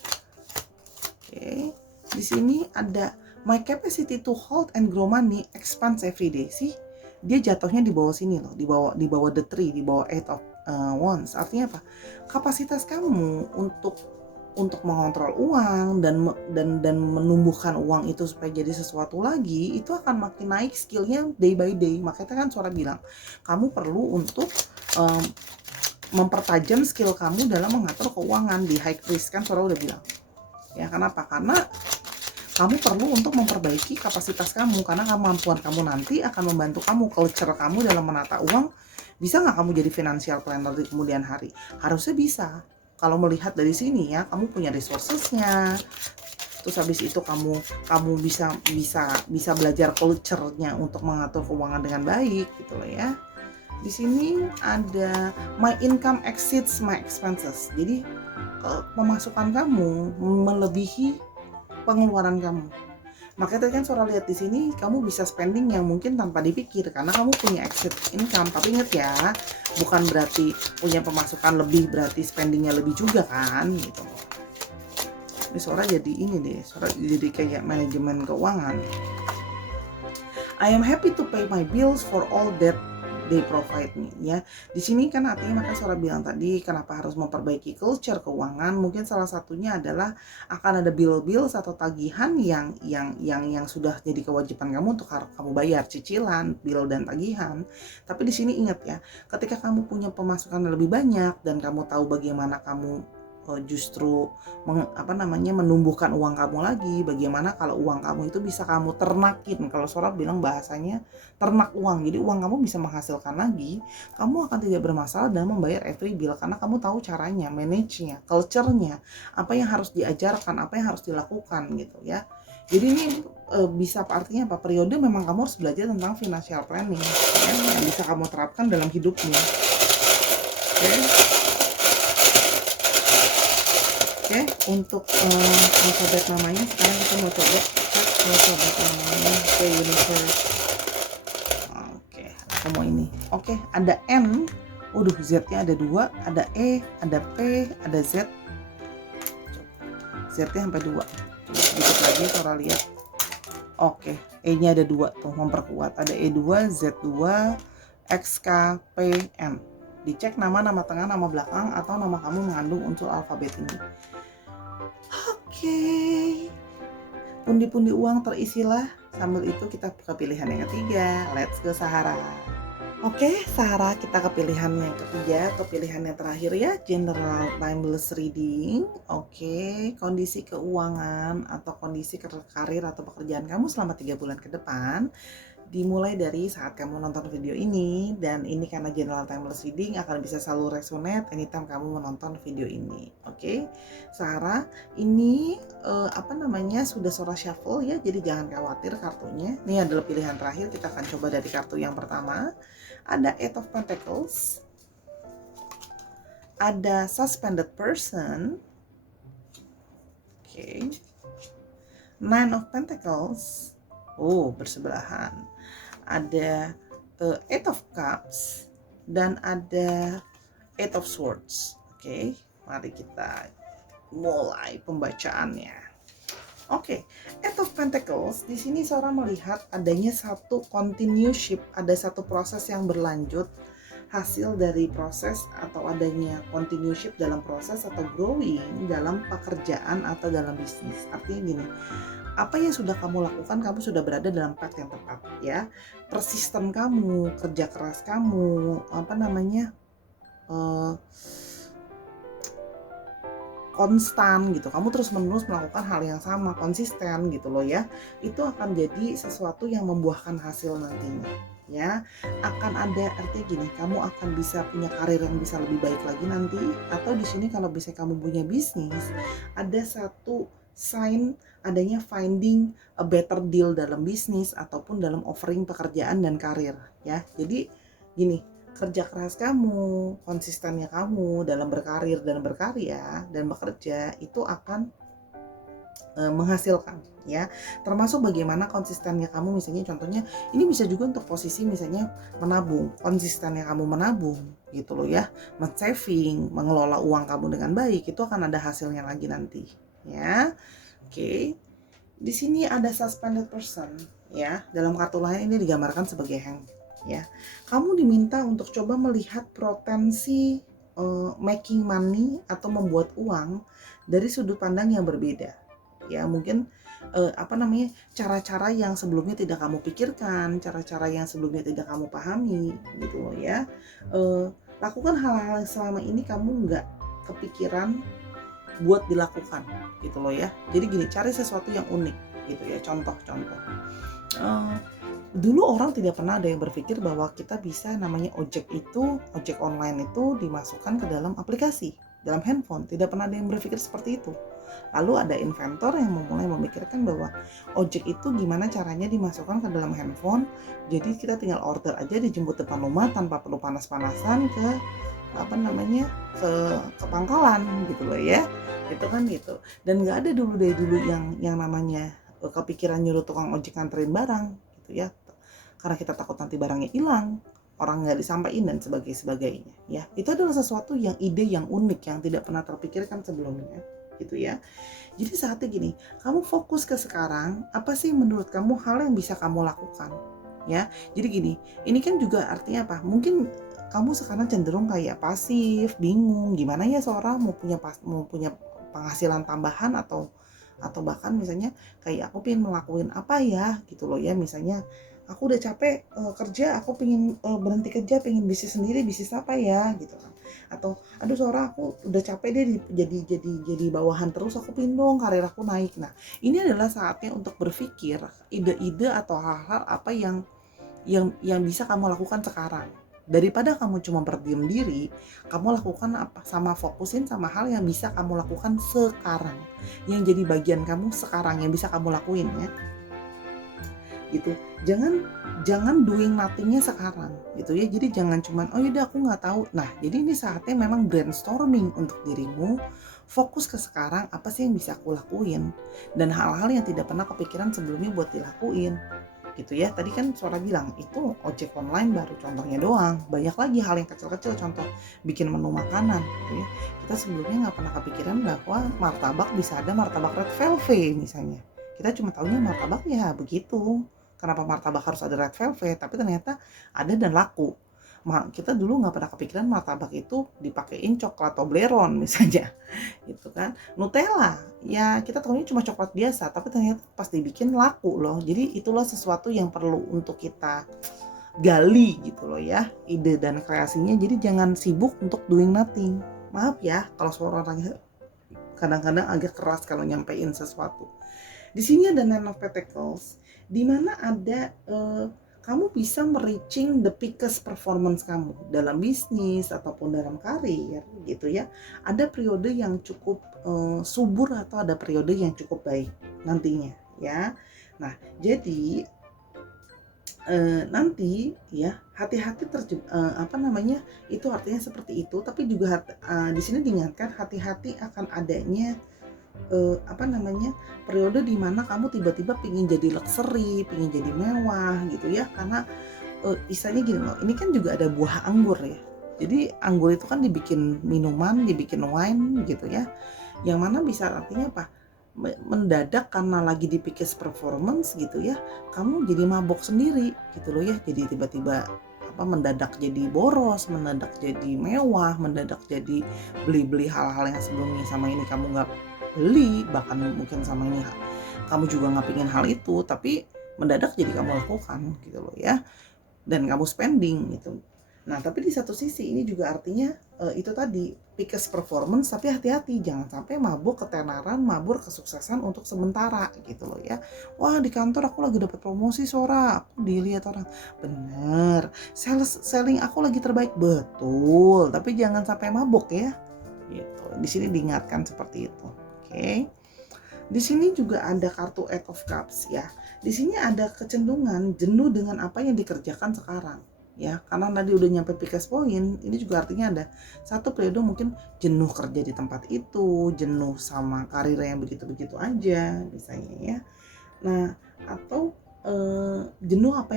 Oke. Di sini ada my capacity to hold and grow money expands every day. Sih, dia jatuhnya di bawah sini loh, di bawah the tree, di bawah 8 of Wands. Artinya apa? Kapasitas kamu untuk untuk mengontrol uang dan menumbuhkan uang itu supaya jadi sesuatu lagi, itu akan makin naik skillnya day by day. Makanya kan Sora bilang kamu perlu untuk mempertajam skill kamu dalam mengatur keuangan. Di High Priest kan Sora udah bilang ya. Kenapa? Karena kamu perlu untuk memperbaiki kapasitas kamu, karena kemampuan kamu nanti akan membantu kamu, culture kamu dalam menata uang. Bisa nggak kamu jadi financial planner di kemudian hari? Harusnya bisa. Kalau melihat dari sini ya, kamu punya resourcesnya. Terus habis itu kamu bisa belajar culture-nya untuk mengatur keuangan dengan baik gitu loh ya. Di sini ada my income exceeds my expenses. Jadi pemasukan kamu melebihi pengeluaran kamu. Makanya tadi kan Sora lihat di sini kamu bisa spending yang mungkin tanpa dipikir karena kamu punya exit income. Tapi inget ya, bukan berarti punya pemasukan lebih berarti spendingnya lebih juga kan gitu. Ini Sora jadi ini deh, Sora jadi kayak manajemen keuangan. I am happy to pay my bills for all that they provide me ya. Di sini kan artinya makanya Sora bilang tadi kenapa harus memperbaiki culture keuangan. Mungkin salah satunya adalah akan ada bill-bill atau tagihan yang sudah jadi kewajiban kamu untuk harus kamu bayar, cicilan, bill dan tagihan. Tapi di sini ingat ya, ketika kamu punya pemasukan yang lebih banyak dan kamu tahu bagaimana kamu justru menumbuhkan uang kamu lagi. Bagaimana kalau uang kamu itu bisa kamu ternakin, kalau Sora bilang bahasanya ternak uang. Jadi uang kamu bisa menghasilkan lagi, kamu akan tidak bermasalah dalam membayar every bill karena kamu tahu caranya, manage-nya, culture-nya, apa yang harus diajarkan, apa yang harus dilakukan gitu ya. Jadi ini bisa artinya apa? Periode memang kamu harus belajar tentang financial planning ya, yang bisa kamu terapkan dalam hidupmu. Oke, untuk alfabet namanya sekarang kita mau coba cek alfabet namanya ke universe. Oke, aku mau ini. Oke, ada N. Waduh, Z-nya ada 2, ada E, ada P, ada Z. Z-nya sampai 2. Sedikit lagi Sora lihat. Oke, E-nya ada 2 tuh, memperkuat. Ada E2, Z2, XK, P, N. Dicek nama tengah, nama belakang, atau nama kamu mengandung unsur alfabet ini. Oke, pundi-pundi uang terisilah. Sambil itu kita ke pilihan yang ketiga. Let's go Sahara. Oke, Sahara, kita ke pilihan yang ketiga, ke pilihan yang terakhir ya, general timeless reading. Oke, kondisi keuangan atau kondisi karir atau pekerjaan kamu selama 3 bulan ke depan. Dimulai dari saat kamu nonton video ini, dan ini karena general timeless reading akan bisa selalu resonate anytime kamu menonton video ini. Oke, Sarah, ini sudah Sora shuffle ya, jadi jangan khawatir kartunya. Ini adalah pilihan terakhir, kita akan coba dari kartu yang pertama. Ada Eight of Pentacles, ada Suspended Person, oke, Nine of Pentacles, bersebelahan. Ada Eight of Cups dan ada Eight of Swords. Oke, mari kita mulai pembacaannya. Oke, Eight of Pentacles di sini Sora melihat adanya satu continueship, ada satu proses yang berlanjut, hasil dari proses atau adanya continueship dalam proses atau growing dalam pekerjaan atau dalam bisnis. Artinya gini, apa yang sudah kamu lakukan, kamu sudah berada dalam path yang tepat ya. Persisten kamu, kerja keras kamu, konstan gitu. Kamu terus-menerus melakukan hal yang sama, konsisten gitu loh ya. Itu akan jadi sesuatu yang membuahkan hasil nantinya ya. Akan ada artinya gini, kamu akan bisa punya karir yang bisa lebih baik lagi nanti, atau di sini kalau bisa kamu punya bisnis, ada satu sign adanya finding a better deal dalam bisnis ataupun dalam offering pekerjaan dan karir ya. Jadi gini, kerja keras kamu, konsistennya kamu dalam berkarir dan berkarya dan bekerja itu akan menghasilkan ya. Termasuk bagaimana konsistennya kamu, misalnya contohnya ini bisa juga untuk posisi misalnya menabung, konsistennya kamu menabung gitu loh ya, saving, mengelola uang kamu dengan baik, itu akan ada hasilnya lagi nanti ya. Oke, di sini ada Suspended Person ya, dalam kartu lain ini digambarkan sebagai hang ya. Kamu diminta untuk coba melihat potensi making money atau membuat uang dari sudut pandang yang berbeda. Ya, mungkin cara-cara yang sebelumnya tidak kamu pikirkan, cara-cara yang sebelumnya tidak kamu pahami gitu loh ya. Lakukan hal-hal yang selama ini kamu nggak kepikiran buat dilakukan gitu loh ya. Jadi gini, cari sesuatu yang unik gitu ya. Contoh-contoh. Dulu orang tidak pernah ada yang berpikir bahwa kita bisa namanya ojek online itu dimasukkan ke dalam aplikasi, dalam handphone. Tidak pernah ada yang berpikir seperti itu. Lalu ada inventor yang mulai memikirkan bahwa ojek itu gimana caranya dimasukkan ke dalam handphone. Jadi kita tinggal order aja, dijemput depan rumah tanpa perlu panas-panasan ke ke pangkalan gitu loh ya. Itu kan gitu. Dan nggak ada dulu dari dulu yang namanya kepikiran nyuruh tukang ojek nganterin barang gitu ya, karena kita takut nanti barangnya hilang, orang nggak disampaikan dan sebagainya ya. Itu adalah sesuatu yang ide yang unik yang tidak pernah terpikirkan sebelumnya gitu ya. Jadi saatnya gini, kamu fokus ke sekarang, apa sih menurut kamu hal yang bisa kamu lakukan ya. Jadi gini, ini kan juga artinya apa, mungkin kamu sekarang cenderung kayak pasif, bingung gimana ya seorang mau punya penghasilan tambahan atau bahkan misalnya kayak aku pengen ngelakuin apa ya gitu loh ya. Misalnya aku udah capek kerja, aku pengen berhenti kerja, pengen bisnis sendiri, bisnis apa ya gitu kan. Atau aduh Sora, aku udah capek deh jadi bawahan terus, aku pengen dong karir aku naik. Nah, ini adalah saatnya untuk berpikir ide-ide atau hal-hal apa yang bisa kamu lakukan sekarang. Daripada kamu cuma berdiam diri, kamu lakukan apa, fokusin sama hal yang bisa kamu lakukan sekarang, yang jadi bagian kamu sekarang, yang bisa kamu lakuin ya gitu. Jangan doing nothingnya sekarang gitu ya. Jadi jangan cuman oh yaudah aku nggak tahu. Nah, jadi ini saatnya memang brainstorming untuk dirimu. Fokus ke sekarang, apa sih yang bisa aku lakuin, dan hal-hal yang tidak pernah kepikiran sebelumnya buat dilakuin gitu ya. Tadi kan Suara bilang itu ojek online baru contohnya doang, banyak lagi hal yang kecil-kecil, contoh bikin menu makanan gitu ya. Kita sebelumnya nggak pernah kepikiran bahwa martabak bisa ada martabak red velvet misalnya. Kita cuma tahunya martabak ya begitu, kenapa martabak harus ada red velvet, tapi ternyata ada dan laku. Kita dulu nggak pernah kepikiran martabak itu dipakein coklat Toblerone misalnya gitu kan. Nutella ya kita tahunya cuma coklat biasa, tapi ternyata pas dibikin laku loh. Jadi itulah sesuatu yang perlu untuk kita gali gitu loh ya, ide dan kreasinya. Jadi jangan sibuk untuk doing nothing. Maaf ya kalau suara orangnya kadang-kadang agak keras kalau nyampein sesuatu. Di sini ada Nine of Pentacles, di mana ada kamu bisa reaching the peakest performance kamu dalam bisnis ataupun dalam karir gitu ya. Ada periode yang cukup subur atau ada periode yang cukup baik nantinya ya. Nah, jadi nanti ya hati-hati itu artinya seperti itu, tapi juga di sini diingatkan hati-hati akan adanya periode di mana kamu tiba-tiba pingin jadi luxury, pingin jadi mewah gitu ya. Karena istilahnya gini loh, ini kan juga ada buah anggur ya. Jadi anggur itu kan dibikin minuman, dibikin wine gitu ya, yang mana bisa artinya apa, mendadak karena lagi di peak performance gitu ya, kamu jadi mabok sendiri gitu loh ya. Jadi tiba-tiba mendadak jadi boros, mendadak jadi mewah, mendadak jadi beli-beli hal-hal yang sebelumnya sama ini kamu nggak beli, bahkan mungkin sama ini kamu juga nggak pingin hal itu, tapi mendadak jadi kamu lakukan gitu loh ya, dan kamu spending gitu. Nah, tapi di satu sisi ini juga artinya itu tadi peak performance, tapi hati-hati jangan sampai mabuk ketenaran, mabur kesuksesan untuk sementara gitu loh ya. Wah, di kantor aku lagi dapat promosi Sora, aku dilihat orang, bener, selling aku lagi terbaik, betul, tapi jangan sampai mabuk ya gitu. Di sini diingatkan seperti itu. Oke. Di sini juga ada kartu Eight of Cups ya. Di sini ada kecenderungan jenuh dengan apa yang dikerjakan sekarang ya, karena tadi udah nyampe peak point. Ini juga artinya ada satu periode mungkin jenuh kerja di tempat itu, jenuh sama karir yang begitu-begitu aja misalnya ya. Nah, atau jenuh apa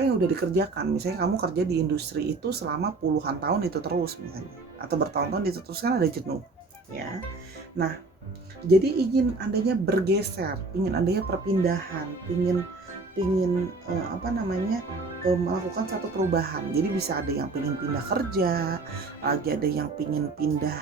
yang udah dikerjakan. Misalnya kamu kerja di industri itu selama puluhan tahun itu terus misalnya, atau bertahun-tahun itu terus, kan ada jenuh ya. Nah, jadi ingin adanya bergeser, ingin adanya perpindahan, ingin melakukan satu perubahan. Jadi bisa ada yang pengen pindah kerja, lagi ada yang pengen pindah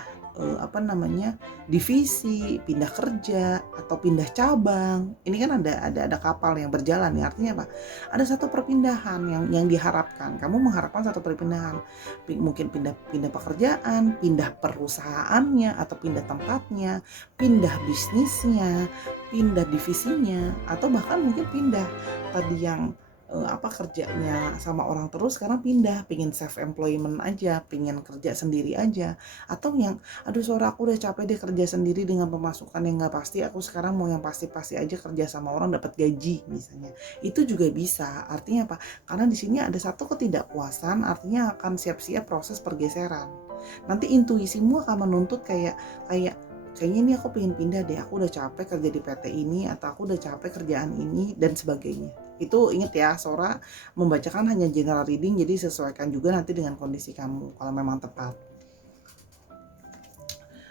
divisi, pindah kerja atau pindah cabang. Ini kan ada kapal yang berjalan ya. Artinya apa? Ada satu perpindahan yang diharapkan. Kamu mengharapkan satu perpindahan. Mungkin pindah pekerjaan, pindah perusahaannya atau pindah tempatnya, pindah bisnisnya, pindah divisinya, atau bahkan mungkin pindah tadi yang kerjanya sama orang terus sekarang pindah, pengen self employment aja, pengen kerja sendiri aja, atau yang aduh Sora aku udah capek deh kerja sendiri dengan pemasukan yang nggak pasti, aku sekarang mau yang pasti-pasti aja kerja sama orang dapat gaji misalnya. Itu juga bisa. Artinya apa? Karena di sini ada satu ketidakpuasan, artinya akan siap-siap proses pergeseran. Nanti intuisimu akan menuntut kayaknya ini aku pengen pindah deh, aku udah capek kerja di PT ini, atau aku udah capek kerjaan ini dan sebagainya. Itu ingat ya, Sora membacakan hanya general reading, jadi sesuaikan juga nanti dengan kondisi kamu kalau memang tepat.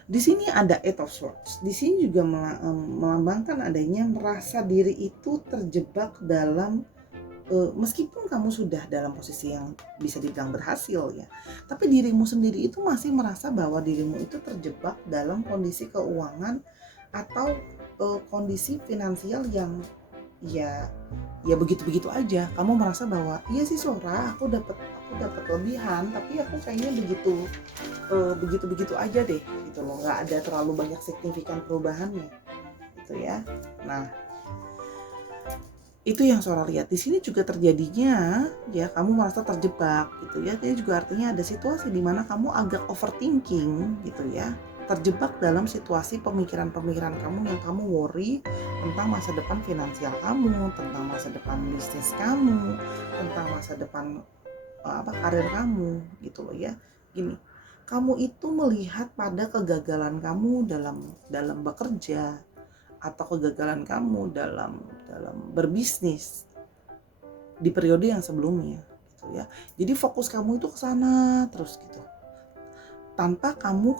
Di sini ada Eight of Swords. Di sini juga melambangkan adanya merasa diri itu terjebak dalam meskipun kamu sudah dalam posisi yang bisa dibilang berhasil ya, tapi dirimu sendiri itu masih merasa bahwa dirimu itu terjebak dalam kondisi keuangan atau kondisi finansial yang ya begitu-begitu aja. Kamu merasa bahwa iya sih Sora, aku dapat lebihan, tapi aku kayaknya begitu aja deh gitu loh, nggak ada terlalu banyak signifikan perubahannya gitu ya. Nah, itu yang Sora lihat. Di sini juga terjadinya ya kamu merasa terjebak gitu ya. Ini juga artinya ada situasi di mana kamu agak overthinking gitu ya. Terjebak dalam situasi pemikiran-pemikiran kamu yang kamu worry tentang masa depan finansial kamu, tentang masa depan bisnis kamu, tentang masa depan karir kamu gitu loh ya. Gini, kamu itu melihat pada kegagalan kamu dalam bekerja atau kegagalan kamu dalam berbisnis di periode yang sebelumnya gitu ya. Jadi fokus kamu itu ke sana terus gitu. Tanpa kamu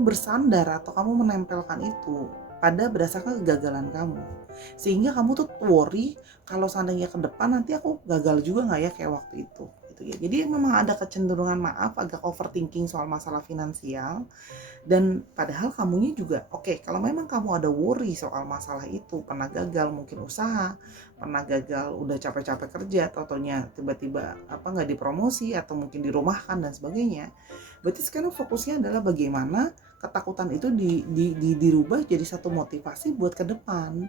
bersandar atau kamu menempelkan itu pada berdasarkan kegagalan kamu. Sehingga kamu tuh worry kalau seandainya ke depan nanti aku gagal juga nggak ya kayak waktu itu gitu ya. Jadi memang ada kecenderungan agak overthinking soal masalah finansial. Dan padahal kamunya juga oke, kalau memang kamu ada worry soal masalah itu, pernah gagal mungkin usaha, pernah gagal udah capek-capek kerja, totonya tiba-tiba nggak dipromosi atau mungkin dirumahkan dan sebagainya. Berarti sekarang fokusnya adalah bagaimana ketakutan itu dirubah jadi satu motivasi buat ke depan,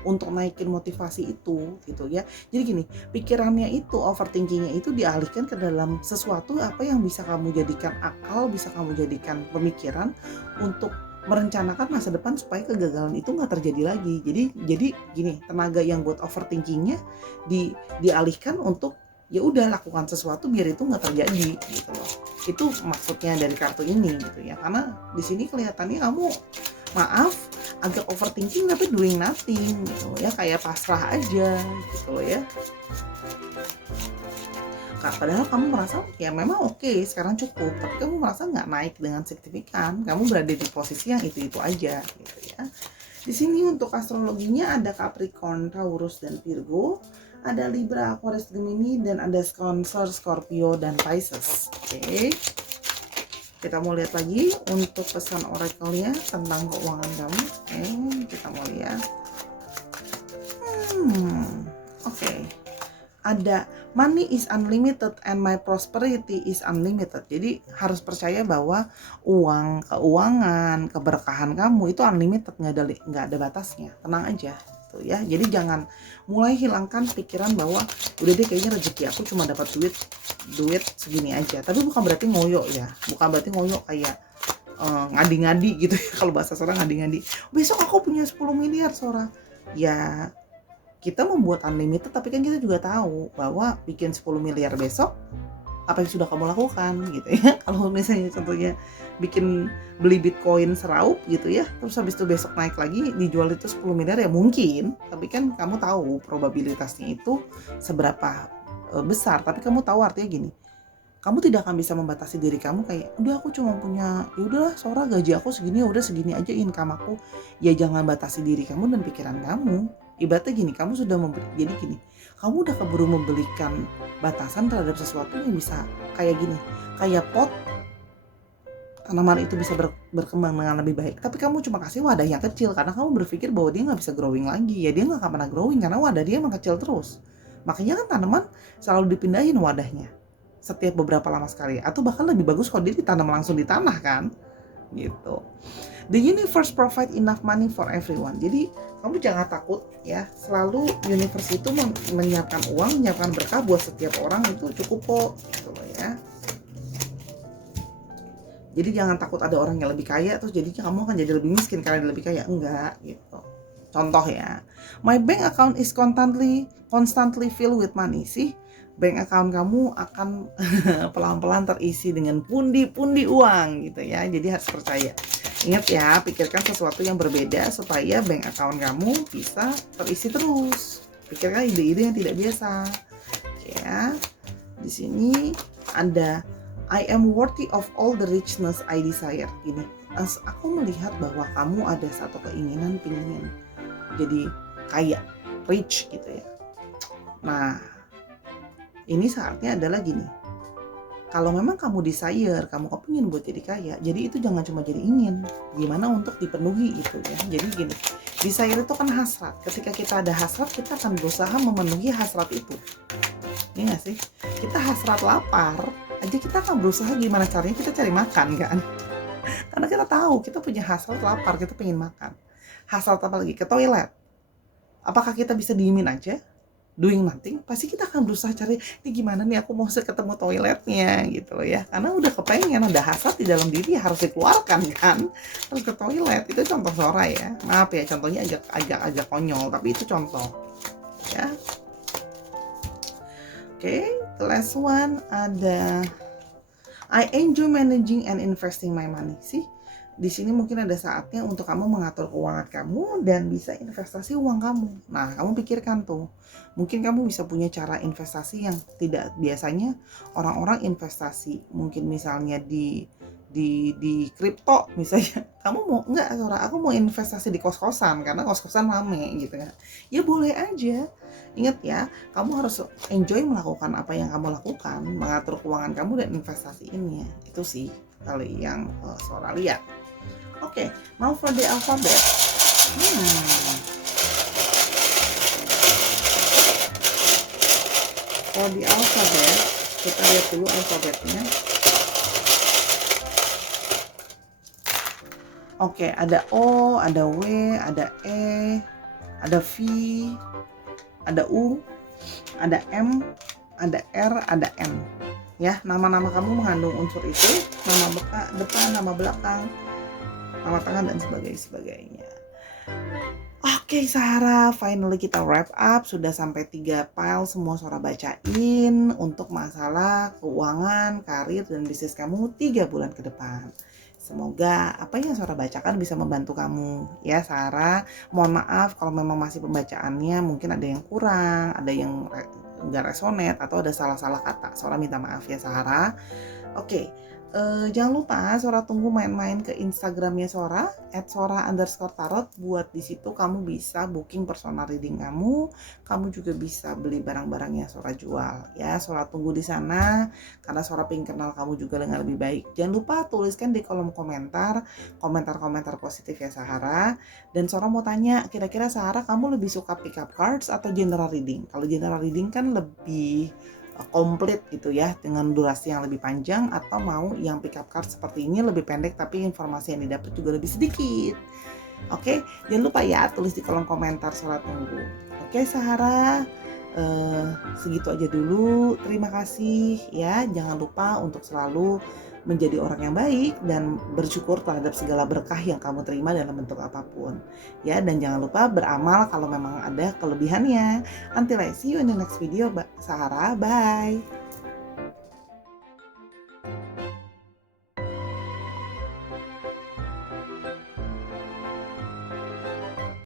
untuk naikin motivasi itu gitu ya. Jadi gini, pikirannya itu, overthinkingnya itu dialihkan ke dalam sesuatu apa yang bisa kamu jadikan akal, bisa kamu jadikan pemikiran untuk merencanakan masa depan supaya kegagalan itu nggak terjadi lagi. Jadi gini, tenaga yang buat overthinkingnya dialihkan untuk ya udah lakukan sesuatu biar itu nggak terjadi gitu loh. Itu maksudnya dari kartu ini gitu ya. Karena di sini kelihatannya kamu agak overthinking tapi doing nothing gitu ya, kayak pasrah aja gitu loh ya. Padahal kamu merasa ya memang oke, sekarang cukup, tapi kamu merasa nggak naik dengan signifikan, kamu berada di posisi yang itu aja gitu ya. Di sini untuk astrologinya ada Capricorn, Taurus dan Virgo, ada Libra, Aquarius, Gemini, dan ada Cancer, Scorpio dan Pisces. Oke. Kita mau lihat lagi untuk pesan oracle-nya tentang keuangan kamu. Kita mau lihat. Oke. Ada money is unlimited and my prosperity is unlimited. Jadi harus percaya bahwa keuangan, keberkahan kamu itu unlimited, nggak ada batasnya. Tenang aja. Tuh ya. Jadi jangan mulai hilangkan pikiran bahwa udah deh kayaknya rezeki aku cuma dapat duit segini aja. Tapi bukan berarti ngoyo ya, bukan berarti ngoyo kayak ngadi-ngadi gitu ya. Kalau bahasa Sora ngadi-ngadi, besok aku punya 10 miliar Sora ya. Kita membuat unlimited, tapi kan kita juga tahu bahwa bikin 10 miliar besok apa yang sudah kamu lakukan gitu ya. Kalau misalnya contohnya beli Bitcoin seraup gitu ya, terus habis itu besok naik lagi dijual itu 10 miliar ya mungkin, tapi kan kamu tahu probabilitasnya itu seberapa besar. Tapi kamu tahu artinya gini, kamu tidak akan bisa membatasi diri kamu kayak udah aku cuma punya ya udahlah Sora gaji aku segini, ya udah segini aja income aku. Ya jangan batasi diri kamu dan pikiran kamu. Ibaratnya gini, kamu sudah jadi gini, kamu udah keburu memberikan batasan terhadap sesuatu yang bisa kayak gini, kayak pot tanaman itu bisa berkembang dengan lebih baik. Tapi kamu cuma kasih wadah yang kecil karena kamu berpikir bahwa dia nggak bisa growing lagi. Ya dia nggak akan pernah growing karena wadah dia emang kecil terus. Makanya kan tanaman selalu dipindahin wadahnya setiap beberapa lama sekali. Atau bahkan lebih bagus kalau dia ditanam langsung di tanah kan, gitu. The universe provide enough money for everyone. Jadi kamu jangan takut ya. Selalu universe itu menyiapkan uang, menyiapkan berkah buat setiap orang, itu cukup kok, gitu loh ya. Jadi jangan takut ada orang yang lebih kaya terus jadinya kamu akan jadi lebih miskin karena dia lebih kaya. Enggak, gitu. Contoh ya, my bank account is constantly filled with money. Sih, bank account kamu akan pelan-pelan terisi dengan pundi-pundi uang gitu ya. Jadi harus percaya. Ingat ya, pikirkan sesuatu yang berbeda supaya bank account kamu bisa terisi terus. Pikirkan ide-ide yang tidak biasa. Ya. Di sini ada I am worthy of all the richness I desire. Gini, aku melihat bahwa kamu ada satu keinginan pingin jadi kaya, rich gitu ya. Nah, ini saatnya adalah gini. Kalau memang kamu desire, kamu kepingin buat jadi kaya, jadi itu jangan cuma jadi ingin. Gimana untuk dipenuhi itu ya. Jadi gini, desire itu kan hasrat. Ketika kita ada hasrat, kita akan berusaha memenuhi hasrat itu. Ini gak sih? Kita hasrat lapar aja, kita akan berusaha gimana caranya kita cari makan kan. Karena kita tahu kita punya hasrat lapar, kita pengen makan. Hasrat apa lagi? Ke toilet. Apakah kita bisa diemin aja? Doing nothing? Pasti kita akan berusaha cari, ini gimana nih aku mau ketemu toiletnya gitu loh ya. Karena udah kepengen, ada hasrat di dalam diri, harus dikeluarkan kan. Harus ke toilet. Itu contoh Sora ya. Maaf ya, contohnya agak konyol, tapi itu contoh ya. Oke, the last one ada I enjoy managing and investing my money. Sih, di sini mungkin ada saatnya untuk kamu mengatur keuangan kamu dan bisa investasi uang kamu. Nah, kamu pikirkan tuh, mungkin kamu bisa punya cara investasi yang tidak biasanya orang-orang investasi. Mungkin misalnya di kripto misalnya. Kamu mau enggak, Sora, aku mau investasi di kos-kosan karena kos-kosan rame gitu ya. Ya boleh aja. Ingat ya, kamu harus enjoy melakukan apa yang kamu lakukan, mengatur keuangan kamu dan investasiinnya. Itu sih kali yang Sora lihat. Oke, now for the alphabet. For the alphabet, kita lihat dulu alfabetnya. Oke, ada O, ada W, ada E, ada V, ada U, ada M, ada R, ada N. Ya, nama-nama kamu mengandung unsur itu, nama depan, nama belakang, nama tangan dan sebagainya. Oke, Sarah, finally kita wrap up. Sudah sampai 3 file semua Sora bacain untuk masalah keuangan, karir, dan bisnis kamu 3 bulan ke depan. Semoga apa yang Sora bacakan bisa membantu kamu ya, Sarah. Mohon maaf kalau memang masih pembacaannya mungkin ada yang kurang, ada yang nggak resonate atau ada salah-salah kata. Sora minta maaf ya, Sarah. Oke. Jangan lupa Sora tunggu main-main ke Instagramnya Sora @sora_tarot. Buat di situ kamu bisa booking personal reading kamu juga bisa beli barang-barang yang Sora jual ya. Sora tunggu di sana karena Sora pengen kenal kamu juga dengan lebih baik. Jangan lupa tuliskan di kolom komentar positif ya, Sahara. Dan Sora mau tanya, kira-kira Sahara kamu lebih suka pick up cards atau general reading? Kalau general reading kan lebih komplit gitu ya, dengan durasi yang lebih panjang, atau mau yang pick up card seperti ini lebih pendek tapi informasi yang didapat juga lebih sedikit. Oke, jangan lupa ya tulis di kolom komentar, Sora tunggu. Oke, Sahara, segitu aja dulu. Terima kasih ya. Jangan lupa untuk selalu menjadi orang yang baik dan bersyukur terhadap segala berkah yang kamu terima dalam bentuk apapun ya. Dan jangan lupa beramal kalau memang ada kelebihannya. Until I see you in the next video, Sahara. Bye.